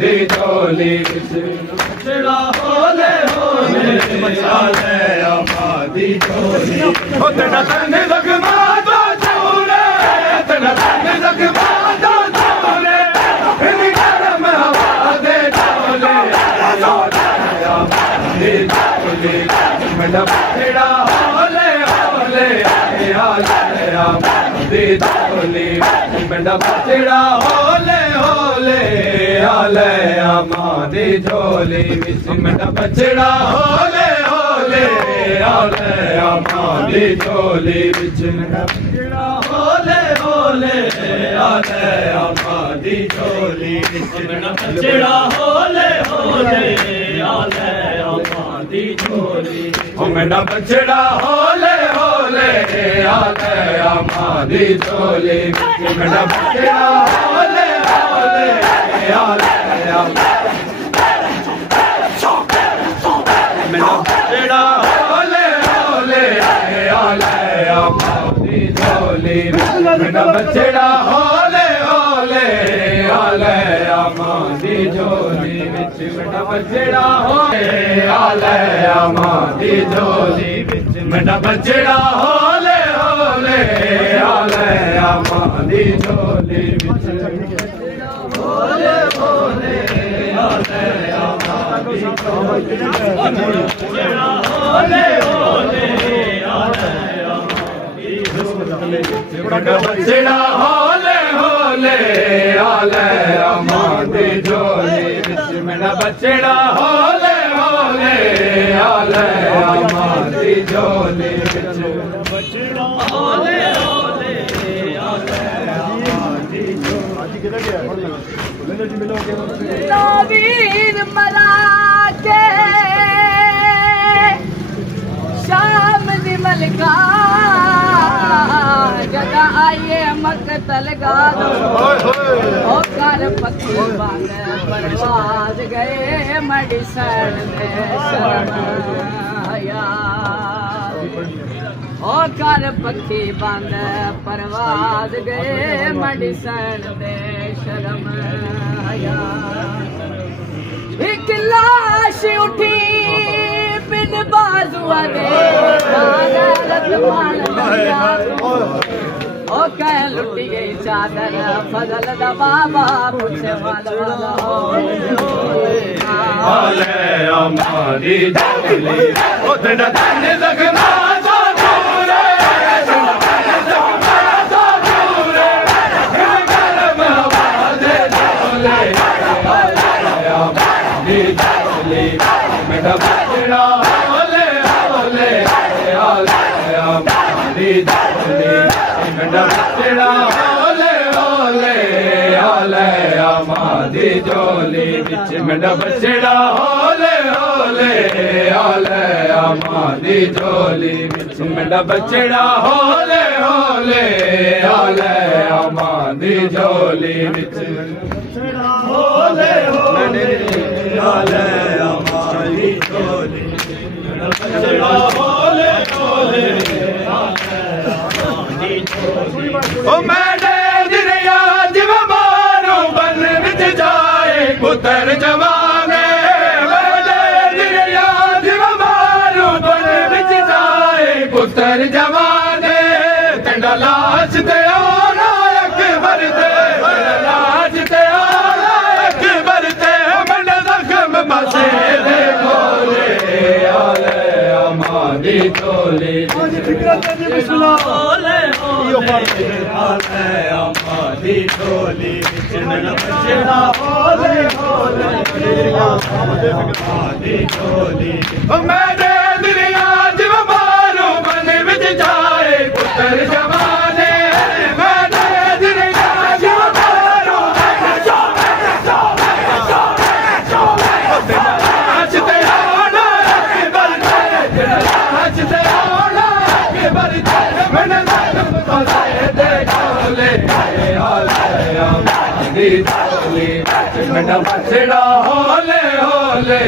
दी झोली विच बछड़ा होले होले आले आमादी झोली ओ तेरा तन जख्मा तो चूरे तेरा तन जख्मा तो चूरे इन गरम हवा दे झोले आमादी झोली मेरा बछड़ा होले होले आले आमादी झोली मेरा बछड़ा होले होले आले आमादी झोली विच मेरा बछड़ा होले होले आले आमादी झोली विच मेरा बछड़ा होले होले आले आमादी झोली विच मेरा बछड़ा होले होले आले आमादी झोली ओ मेरा बछड़ा होले होले आले आमादी झोली विच मेरा बछड़ा होले होले आले मेरा बछड़ा होले होले आले आमादी झोली मेरा बछड़ा होले होले आले आमादी झोली विच मेरा बछड़ा होले आले आमादी झोली विच मेरा बछड़ा होले होले आले आमादी झोली विच होले होले आले आमादी झोली होले होले आले आमादी झोली मेरा बछड़ा होले होले आले आमादी झोली विच मेरा बछड़ा होले होले आले आमादी झोली विच बछड़ा होले होले आले आमादी झोली नवीन मरा के शाम दी मलका जदा आइए मकतल गादो ओ कर पक्की बांध परवाज गए मडिसन में शर्माया ओ कर पक्की बांध परवाज गए मडिसन में शर्माया एक लाश उठी बिन बाजुआ दे ओ कह लुटी गई चादर फजल दा बाबा पूछे वाला आले आमादी झोली ओ तेरा तन जख्मा तो चूरे तेरा तन जख्मा तो चूरे इन गरम हवा दे झोले आमादी झोली मेरा बछड़ा होले होले आले आमादी झोली मेरा बछड़ा होले होले आले आमादी झोली विच मेरा बछड़ा होले होले आले आमादी झोली विच मेरा बछड़ा होले होले आले आमादी झोली विच बछड़ा होले होले आले आमादी झोली मेरा बछड़ा होले होले आले आमादी झोली ओ मैंने दिरिया जिव मारो बन विच जाए पुत्र जवाने मैंने दिरिया जिव मारो बन विच जाए पुत्र जवाने तेरा लाश ते आना अकबर ते लाश ते आना अकबर ते मन जख्म बसे दे खोले आले आमादी झोली होले होले आले आमादी झोली विच मेरा बछड़ा होले होले आमादी झोली ओ मैंने दिरिया जिव मारो बन विच जाए पुत्र जवाने मैंने दिरिया जिव मारो लाश ते आना अकबर ते लाश ते आना अकबर ते मन जख्म बसे दे खोले आले आमादी झोली मेरा बछड़ा होले होले